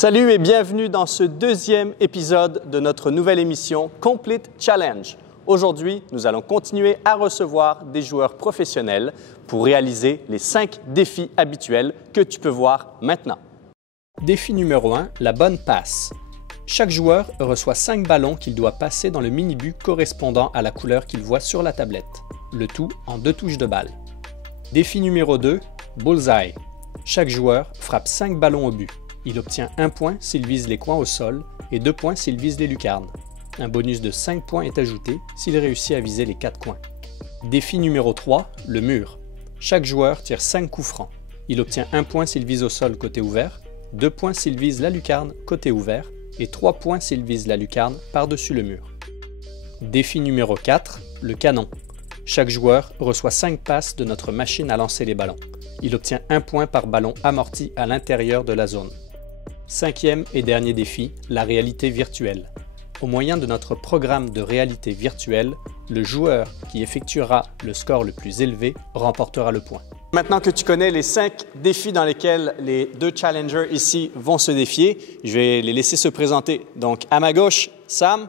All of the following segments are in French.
Salut et bienvenue dans ce deuxième épisode de notre nouvelle émission Complete Challenge. Aujourd'hui, nous allons continuer à recevoir des joueurs professionnels pour réaliser les 5 défis habituels que tu peux voir maintenant. Défi numéro 1, la bonne passe. Chaque joueur reçoit 5 ballons qu'il doit passer dans le mini-but correspondant à la couleur qu'il voit sur la tablette, le tout en 2 touches de balle. Défi numéro 2, bullseye. Chaque joueur frappe 5 ballons au but. Il obtient 1 point s'il vise les coins au sol et 2 points s'il vise les lucarnes. Un bonus de 5 points est ajouté s'il réussit à viser les 4 coins. Défi numéro 3, le mur. Chaque joueur tire 5 coups francs. Il obtient 1 point s'il vise au sol côté ouvert, 2 points s'il vise la lucarne côté ouvert et 3 points s'il vise la lucarne par-dessus le mur. Défi numéro 4, le canon. Chaque joueur reçoit 5 passes de notre machine à lancer les ballons. Il obtient 1 point par ballon amorti à l'intérieur de la zone. 5e et dernier défi, la réalité virtuelle. Au moyen de notre programme de réalité virtuelle, le joueur qui effectuera le score le plus élevé remportera le point. Maintenant que tu connais les 5 défis dans lesquels les 2 challengers ici vont se défier, je vais les laisser se présenter. Donc à ma gauche, Sam.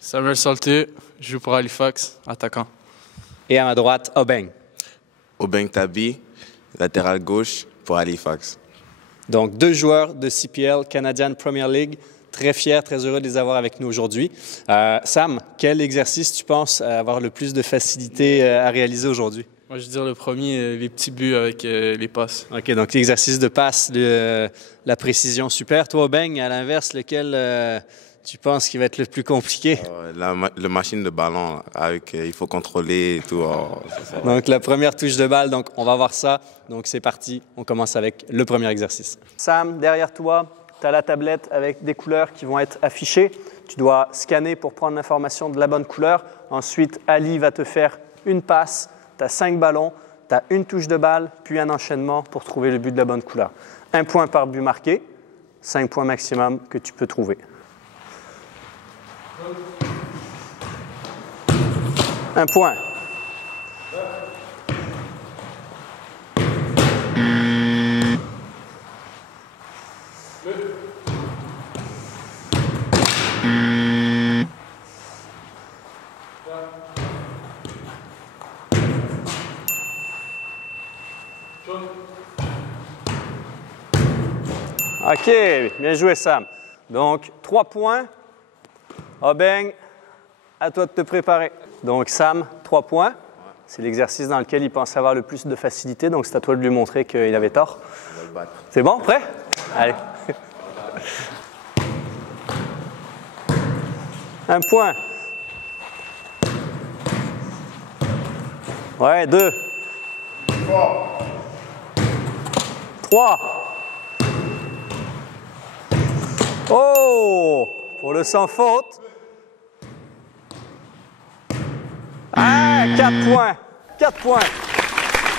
Samuel Salté, je joue pour Halifax, attaquant. Et à ma droite, Obeng. Obeng Tabi, latéral gauche pour Halifax. Donc 2 joueurs de CPL, Canadian Premier League. Très fiers, très heureux de les avoir avec nous aujourd'hui. Sam, quel exercice tu penses avoir le plus de facilité à réaliser aujourd'hui? Moi, je veux dire le premier, les petits buts avec les passes. OK, donc l'exercice de passe, la précision, super. Toi, Obeng, à l'inverse, lequel tu penses qui va être le plus compliqué? La machine de ballon, il faut contrôler et tout. Donc la première touche de balle, donc on va voir ça. Donc c'est parti, on commence avec le premier exercice. Sam, derrière toi, tu as la tablette avec des couleurs qui vont être affichées. Tu dois scanner pour prendre l'information de la bonne couleur. Ensuite, Ali va te faire une passe. Tu as 5 ballons, tu as une touche de balle, puis un enchaînement pour trouver le but de la bonne couleur. 1 point par but marqué, 5 points maximum que tu peux trouver. 1 point. OK, bien joué Sam. Donc 3 points. Obeng, à toi de te préparer. Donc Sam, 3 points. C'est l'exercice dans lequel il pense avoir le plus de facilité. Donc c'est à toi de lui montrer qu'il avait tort. C'est bon, prêt? Allez. 1 point. Ouais, 2. 3. Oh! Pour le sans faute. Ah, 4 points. 4 points.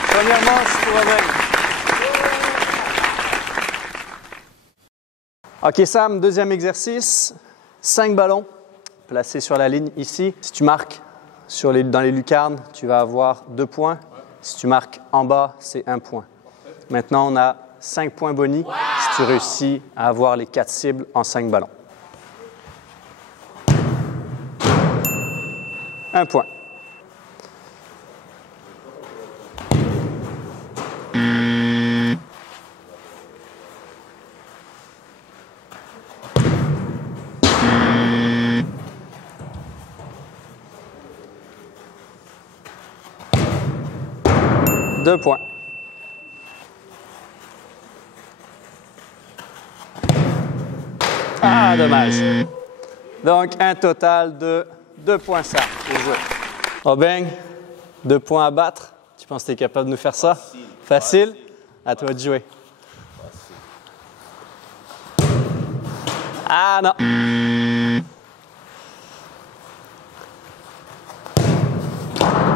Première manche pour Obeng. OK, Sam, deuxième exercice. 5 ballons placés sur la ligne ici. Si tu marques dans les lucarnes, tu vas avoir 2 points. Si tu marques en bas, c'est 1 point. Maintenant, on a 5 points boni si tu réussis à avoir les 4 cibles en 5 ballons. 1 point. Deux points. Ah, dommage. Donc, un total de 2 points ça. Bien joué. Obeng, 2 points à battre. Tu penses que tu es capable de nous faire ça? Facile? À toi de jouer. Ah non.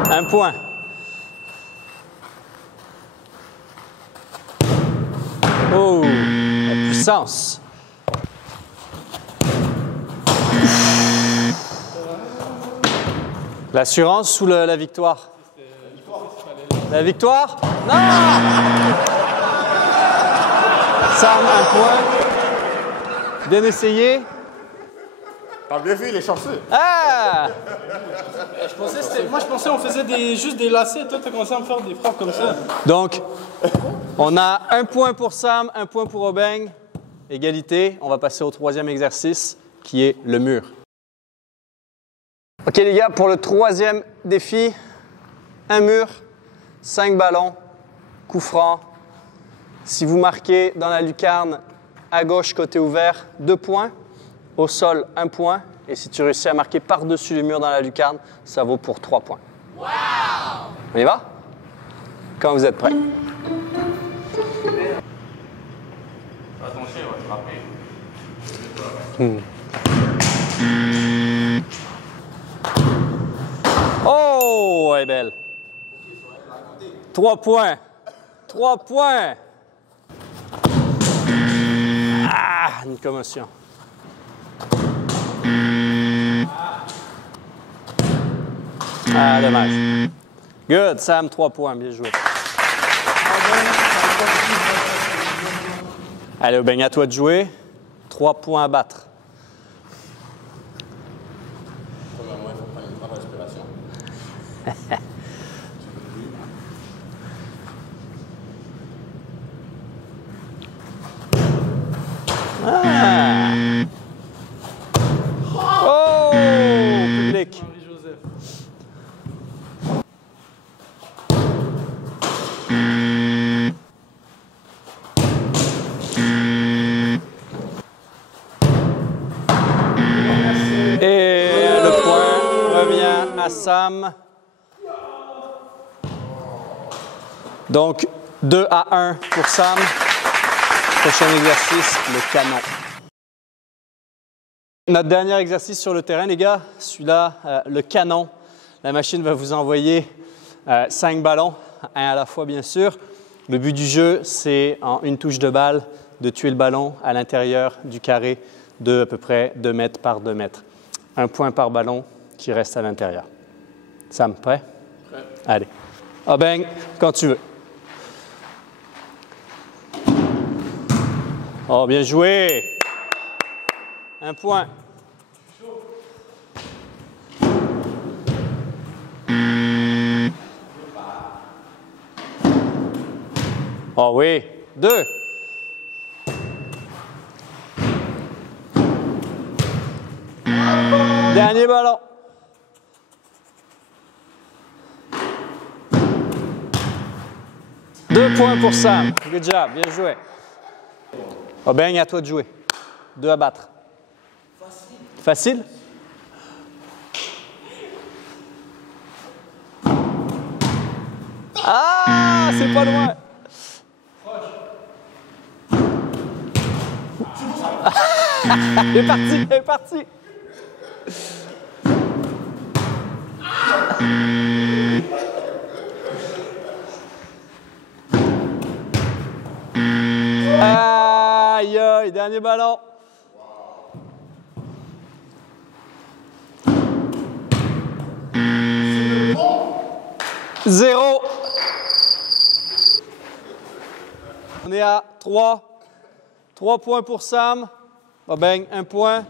Un point. Oh, la puissance. L'assurance ou la victoire? La victoire? Non! Sam, 1 point. Bien essayé. T'as bien vu, il est chanceux. Ah! Moi, je pensais qu'on faisait juste des lacets. Toi, tu as commencé à me faire des frappes comme ça. Donc, on a 1 point pour Sam, 1 point pour Obeng. Égalité. On va passer au troisième exercice, qui est le mur. OK, les gars, pour le troisième défi, un mur, 5 ballons, coup franc. Si vous marquez dans la lucarne à gauche, côté ouvert, 2 points. Au sol, 1 point. Et si tu réussis à marquer par-dessus le mur dans la lucarne, ça vaut pour 3 points. Wow! On y va? Quand vous êtes prêts. Ton chien va te frapper. Oh, elle est belle. 3 points. 3 points. Ah, une commotion. Ah, dommage. Good, Sam, 3 points, bien joué. Allez, Obeng, à toi de jouer. 3 points à battre. Premièrement, il faut prendre une grande respiration. Ah. Oh, public. Marie-Joseph. Et le point revient à Sam. Donc, 2 à 1 pour Sam. Prochain exercice, le canon. Notre dernier exercice sur le terrain, les gars, celui-là, le canon. La machine va vous envoyer 5 ballons, un à la fois, bien sûr. Le but du jeu, c'est en une touche de balle, de tuer le ballon à l'intérieur du carré de à peu près 2 mètres par 2 mètres. 1 point par ballon qui reste à l'intérieur. Sam, prêt? Prêt. Allez. Obeng, quand tu veux. Oh, bien joué! 1 point. Oh oui, 2. Dernier ballon. Deux points pour Sam. Good job, bien joué. Obeng, à toi de jouer. 2 à battre. Facile? Ah, c'est pas loin. Il est parti, il est parti. Aïe, aïe, dernier ballon. Zéro. On est à 3. 3 points pour Sam. Obeng, 1 point.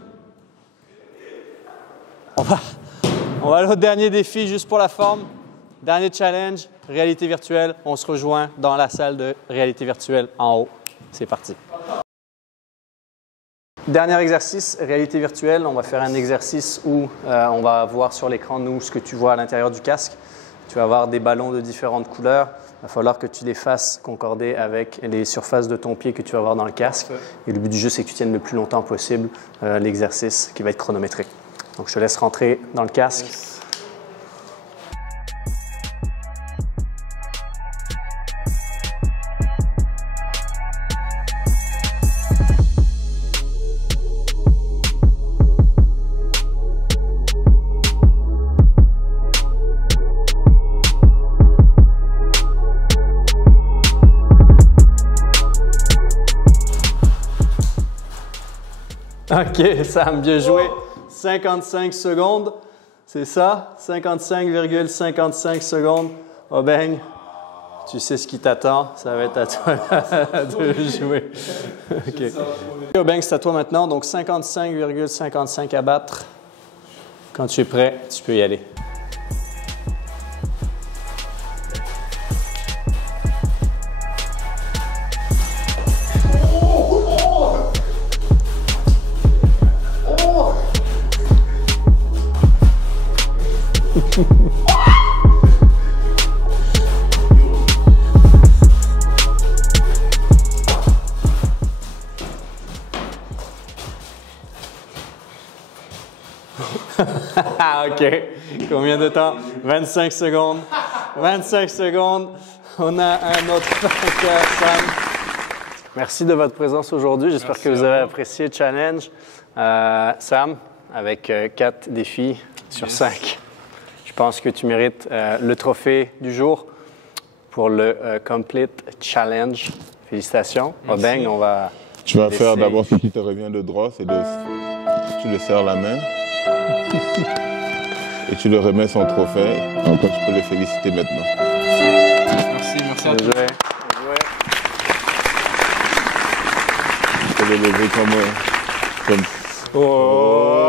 On va aller au dernier défi juste pour la forme. Dernier challenge, réalité virtuelle. On se rejoint dans la salle de réalité virtuelle en haut. C'est parti. Dernier exercice, réalité virtuelle. On va faire un exercice où on va voir sur l'écran, nous, ce que tu vois à l'intérieur du casque. Tu vas avoir des ballons de différentes couleurs. Il va falloir que tu les fasses concorder avec les surfaces de ton pied que tu vas avoir dans le casque. Et le but du jeu, c'est que tu tiennes le plus longtemps possible l'exercice qui va être chronométré. Donc, je te laisse rentrer dans le casque. Yes. OK, Sam, bien joué. 55 secondes, c'est ça? 55,55 secondes. Obeng, Tu sais ce qui t'attend. Ça va être à toi de jouer. OK. Obeng, c'est à toi maintenant. Donc, 55,55 à battre. Quand tu es prêt, tu peux y aller. OK. Combien de temps? 25 secondes. 25 secondes. On a un autre vainqueur, Sam. Merci de votre présence aujourd'hui. J'espère que vous avez apprécié le challenge. Sam, avec 4 défis sur 5. Je pense que tu mérites le trophée du jour pour le Complete Challenge. Félicitations. Obeng, on va... Tu vas faire d'abord ce qui te revient de droit, c'est de... Tu le serres la main. Et tu le remets son trophée. Encore, tu peux le féliciter maintenant. Merci à tous. Tu peux le lever comme... Oh!